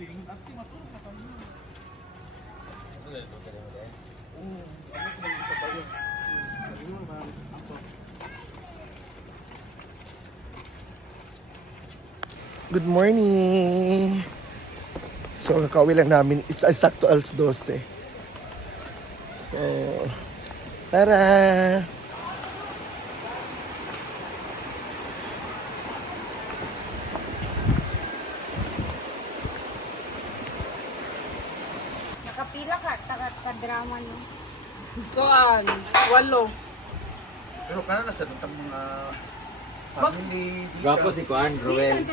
Good morning! So, kakauwi lang namin. It's sakto alas 12. So, tara! Nakapila ka, ka-drama nyo. Kuan, 8. Pero kana na sa itong mga family. Gwapo si Kuan, Ruel.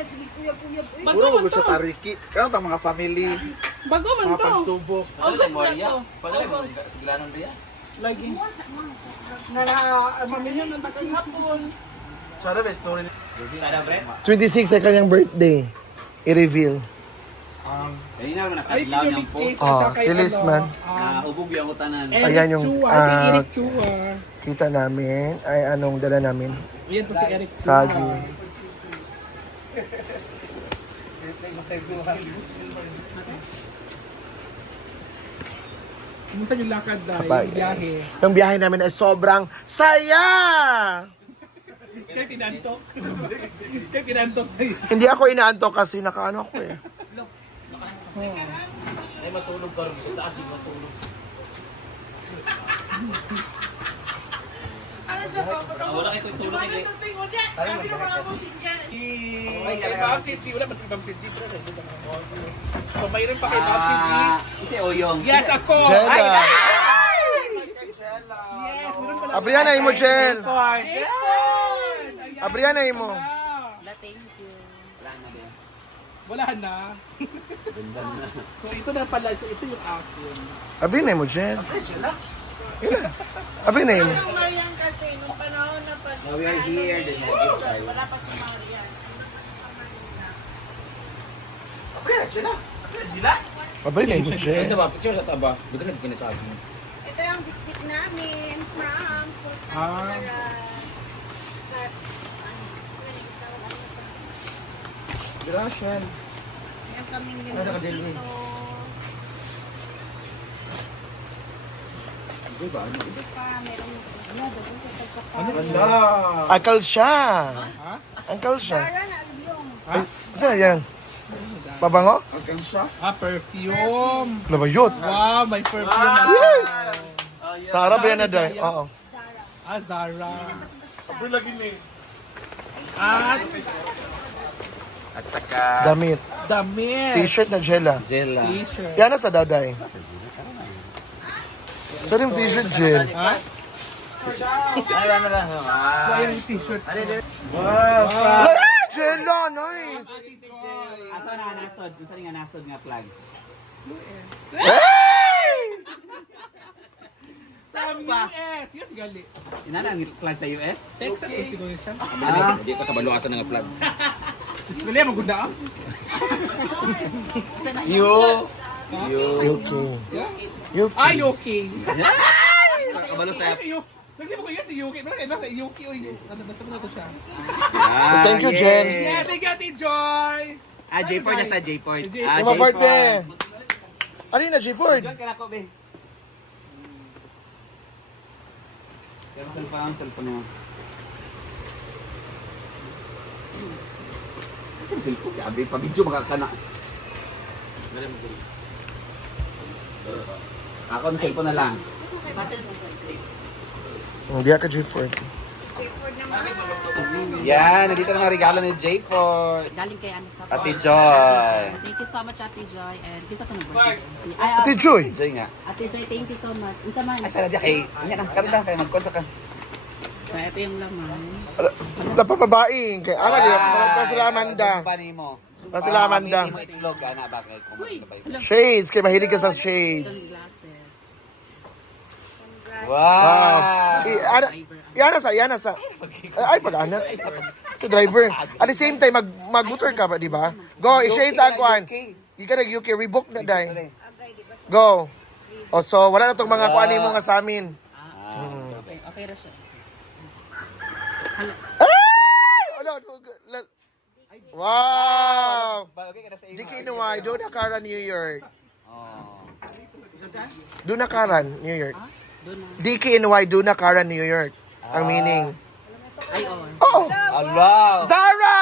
Puro mo sa tariki. Kana tang mga family. Bago man Mga to. pagsubok. August na to. Pagkali mo, siglanon ba yan? Lagi. Na mamilyon ng tagang hapon. Sada ba story ni? Sada, Bre? 26 ay kanyang birthday. I-reveal. Kanina naman Ay, nakadlaw niyang post. Tilis man. Na ubog yung utanan. Ayan yung, Eric Chua. Kita namin. Ay, anong dala namin? Yan po si Eric Chua. Sagi. Kumusta yung lakad dahil? Bye, Yung biyahe. guys. Yung biyahe namin ay sobrang saya! Kaya pinantok. Kaya pinantok sa'yo. Hindi ako inaantok kasi nakaano ako eh. Ay, matulog ka rin. Sa taas, di matulog. Wala kayo tulog hindi. Ay, kay Ma'am si G. Wala ba si Ma'am si G? So, mayroon pa kay Ma'am si G. Si Oyong. Yes, ako! Jella! Yes, meron pala. Abriana, imo, Jel! Yes! Abriana, imo. Wala na. So, ito na pala. So, ito yung akin. Abriana, imo, Jel. Abriana, imo. Ang Marian kasi, nung panahon na pag... Now we are here, then the gifts are... Wala pa si Marian. Abriana, imo, Jel. Isa ba? Picture sa taba. Buti na bigyan sa akin. Ito yung bitbit namin from Sultan Kudarat. But, Gracias. meron kaming Ano ka, Jelly? ginusito. Di ba? Ano? Ito pa, meron doon sa pagkapal. Uncle siya. Uncle siya. Para na yung. Saan yan? Pabango? Hanggang siya. Perfume. Labayot. Wow, may perfume. Sarah ba yan na dahil? Oo. Zara. Apoy lagi ni. At At saka... Damit. damit. T-shirt na Jella. Jella. T-shirt. Yan na sa daday. Saan yung t-shirt, Jel? Ha? Ay, ano lang. So, ayan yung t-shirt. Jella, nice! Asa na nasod? Asa nga nasod nga flag? Hey! From US. Yes, gali. Ina na ang flag sa US? Texas ko siguro siya. Hindi ko kabaluasan ng flag. Gali, magunda ah. You! Okay. Ah, Yuki. Kabalo sa... Nagli mo ko yes, si Yuki. Bakit Yuki o ano, basta mo na to siya. Thank you, Jen. Yeah, thank you, Ate Joy. Ah, J-Port na sa J-Port. Ah, Yung mga be. Ano yun na, G-Ford? Diyan ka na ko, be. Pero saan pa ang cellphone mo? Saan cellphone? Abi, pa-video makakana. Ako ng cellphone na lang. Hindi ka, G-Ford. Yan, nandito na mga regalo ni J-Port. Galing kay ano Ate Joy. Thank you so much, Ate Joy. And kisa ko na birthday. Ate Joy! Joy nga. Ate Joy, thank you so much. Isa man. Ay, sana di kay... Yan ang kami lang kayo. Mag-consa ka. So, ito yung laman. Napapabaing. Kaya ano, pa sila Amanda. Sumpani mo. Pa sila Amanda. Mo itlog, ana ba kay kumain. Shades. Kaya mahilig ka sa shades. Sunglasses. Wow. Wow. Yana sa. Ay, pag-ana. Sa driver. At the same time, mag-motor ka ba, di ba? Go, i-shades ang kwan. You ka nag-UK, rebook na dahil. Go. O, so, wala na itong mga kuan mo nga sa amin. Okay na siya. Ay! Wala. Wow! Okay ka na sa Di DKNY, Donna Karan, New York. Oh. Donna Karan, New York. Doon na. DKNY, Donna Karan, New York. Ang meaning. Ay, oo. Oh! Allah! Zara!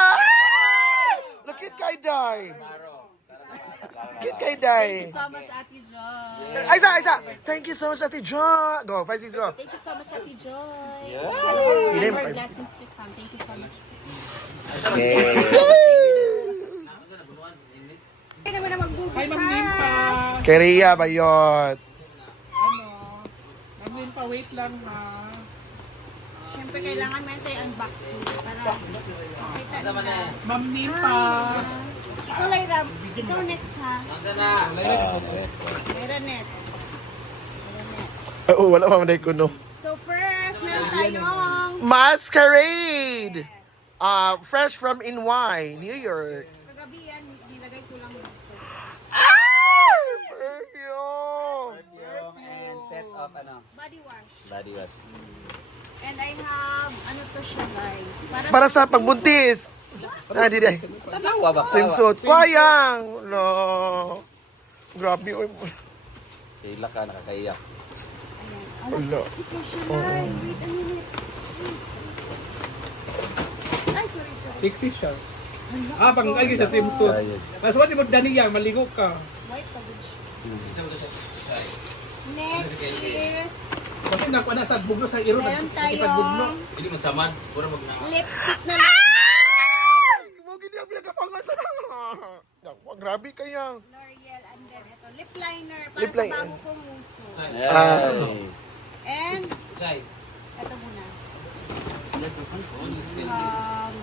Sakit kay Day. Sakit kay Day. Thank you so much, Ate Joy. Ay, isa. Thank you so much, Ate John. Go, 5, 6, go. Thank you so much, Ate Joy. Hindi, More five. blessings to come. Thank you so much. Hindi naman na magbubukas. Hi, Ma'am Nimpa. Kay Rhea Bayot. Ano? Ma'am Nimpa, wait lang ha. Siyempre, kailangan meron tayo unboxing para makita nila. Ma'am Nimpa. Ikaw, Lyra. Ikaw next, ha? Lyra next. Lyra next. Oo, wala pa manday ko, no. So, first, meron tayong Masquerade! Fresh from NY, New York. kagabi yan, nilagay ko lang dito. Perfume! And set up Body wash. body wash. And I have, ano to siya, guys? Para sa pagbuntis. Di. Tanawa ba? Swimsuit. Kwayang! No. Grabe. Oy. Kailan ka nakakaiyak. Ano, sexy ka siya, Lai. Wait a minute. Ay, sorry. Sexy siya. Pang ay sa swimsuit. Kasi what mo Daniya, maligo ka. White coverage. Next is, Kasi nakuha na sa buglo sa iro. meron Nagsipag-buglo. tayong lipstick na lang. Mugin niya pinagapangan sa na. Grabe kaya. L'Oreal. And then, ito, lip liner. Para Lip sa liner. bago kong uso. Ay. And, ito muna.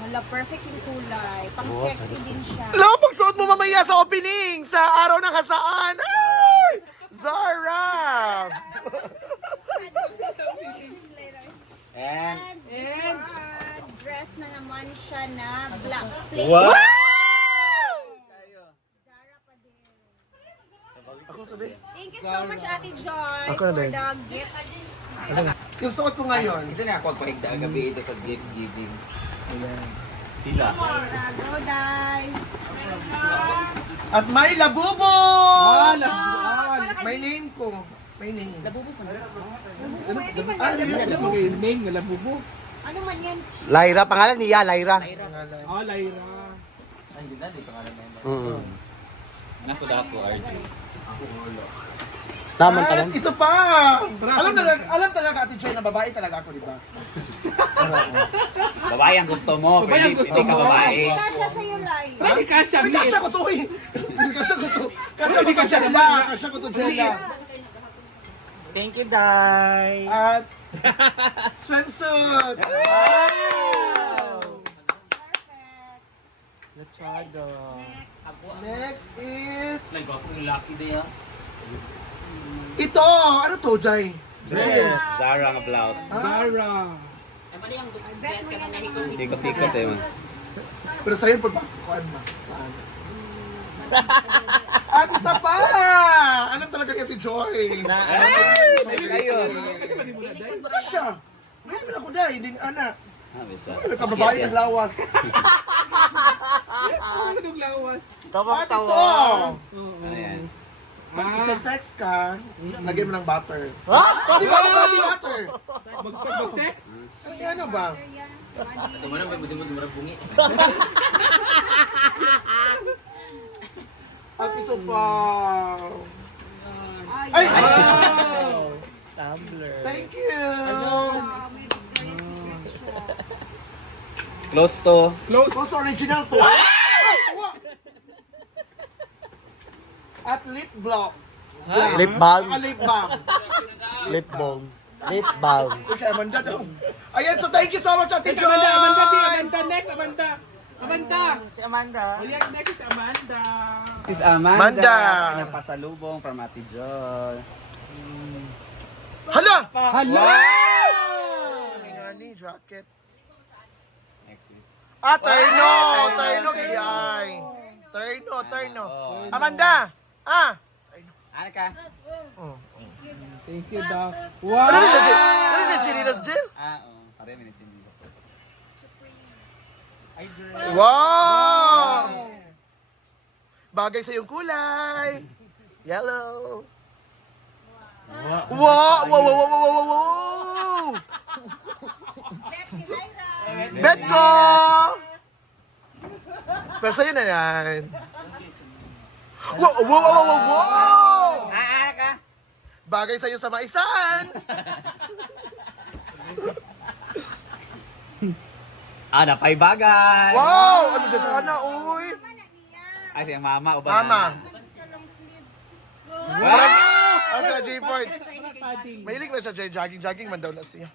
Wala, perfect yung kulay. Pang sexy din siya. Alam, pagsuot mo mamaya sa opening, sa araw ng kasaan. Ay! Zara! And And dress na naman siya na black. Plain. wow! Zara pa din. Ako sabi. Thank you so much, Ate Joy, Ako na for din. the gifts. Yung suot ko ngayon. Ito na ako ang paigda gabi ito sa gift giving. Sila. Lyra, go, Day. At may labubo! May name ko. May name. Pwede ba Ah, na? di ba? Name nga labubo. Ano man yan? Lyra, pangalan niya, Lyra. Lyra. Ay, hindi na, di pangalan na yun. Nako dako, RG. Naman pa lang. Ito pa! Alam talaga Ate Joy na babae talaga ako, di ba? Babae ang gusto mo, Babae ang pero gusto hindi ka mo. babae. Kasha sa'yo, Lyra. Hindi ka siya. Ay, kasya ko to eh! Kasya ko to! Kasya ko to, Jella! Thank you, Day. At swimsuit! Perfect. Next is... Like ako yung lucky day ah. Ito! Ano to, Jai? Zara nga blouse. Zara. I bet mo yan naman. Tikot-tikot eh. Pero sa'yo po ba? Kuhaan mo. Saan? At isa pa! Alam talaga ni Ate Joy. Ay, kayo. Kasya! May naman ako dahil, hindi anak. Ah, bisa. Ano ka, babae ang lawas. Ano yung lawas? At ito! Ano yan? Pag isa-sex ka, lagyan mo ng butter. Di ba? Body butter. Mag-sex? Ano ba? Yan. Kumana ba musim mo bungi? At ito pa. Ay! Ay! Tumblr. Thank you! May very secret siya. Close to. Also original to. At lip block. Lip balm. Lip balm. Lip balm. Lip balm. Okay, Amanda daw. Ayan, so thank you so much, Ate Joy! Amanda next, Amanda. Si Amanda. Uliak next si Amanda. This is Amanda. Amanda. Pinapasalubong from Ate Joy. Hala! Hala! Nani, jacket. Next is. Terno! Terno, gili ay. Terno. Amanda! Ano ka? Thank you, Doc. Wow! Ano siya, chinilas, Jill? Oo. Pare, may nachinilas. Wow! bagay sa iyong kulay. Yellow. Wow! Wow! Wow! Wow! Wow! Wow! Wow! Bet ko! Pero sa'yo na yan. Wow! Wow! Wow! Wow! Wow! Bagay sa'yo sa maisan. Napay bagay. Wow! Ano gagana, uy? Ay, siyang mama. O Mama. Wow! Ang sa J-Ford. Mahilig ba siya jogging? Jogging man daw na siya.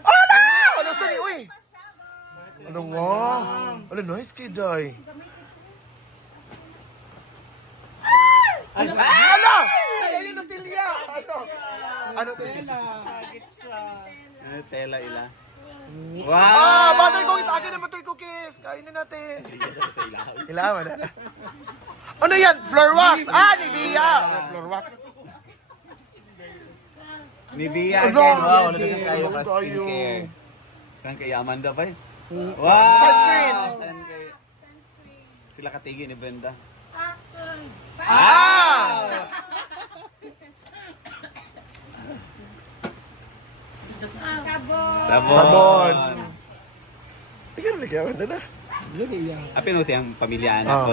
Ano? Ano sa ni, uy? Ano, wow? Ano, nice kid, ay. Ano? Ay, ano, tilya? Ano? Ano, tilya? Ano, tela ila. Bagay ko, sa akin na butter cookies. Kainin natin. Sa ilaw. Ilawan na. Ano yan? Floor wax. Ni Bia. Floor wax. Ni Bia. Ano? Wow, wala na kayo Ano para tayo? skincare. Kan kay Amanda pa eh. Wow! Sunscreen. Sunscreen. Sila katigi ni Brenda. Sabon. Ikaw na kaya na. Apin mo siyang pamilyaan Ah. ako.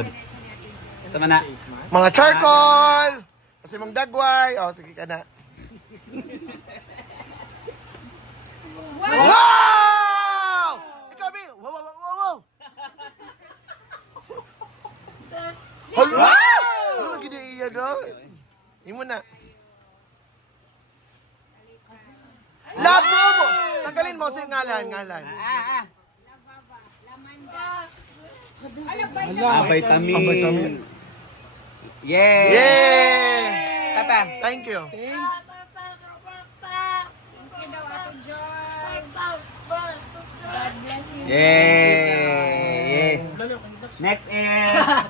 Sama na. Mga charcoal. Kasi mong dagway. Sige ka na. Wow! Ikaw, Bing! Wow, wow, wow, wow, wow! Hala! Ano lagi na iya na? Hindi mo na. Labo mo! Tanggalin mo sa ngalan. Vitamin. Vitamin. Yay! Yay! Thank you. Thank you daw, Ate Joy. God bless you. Yay! Next is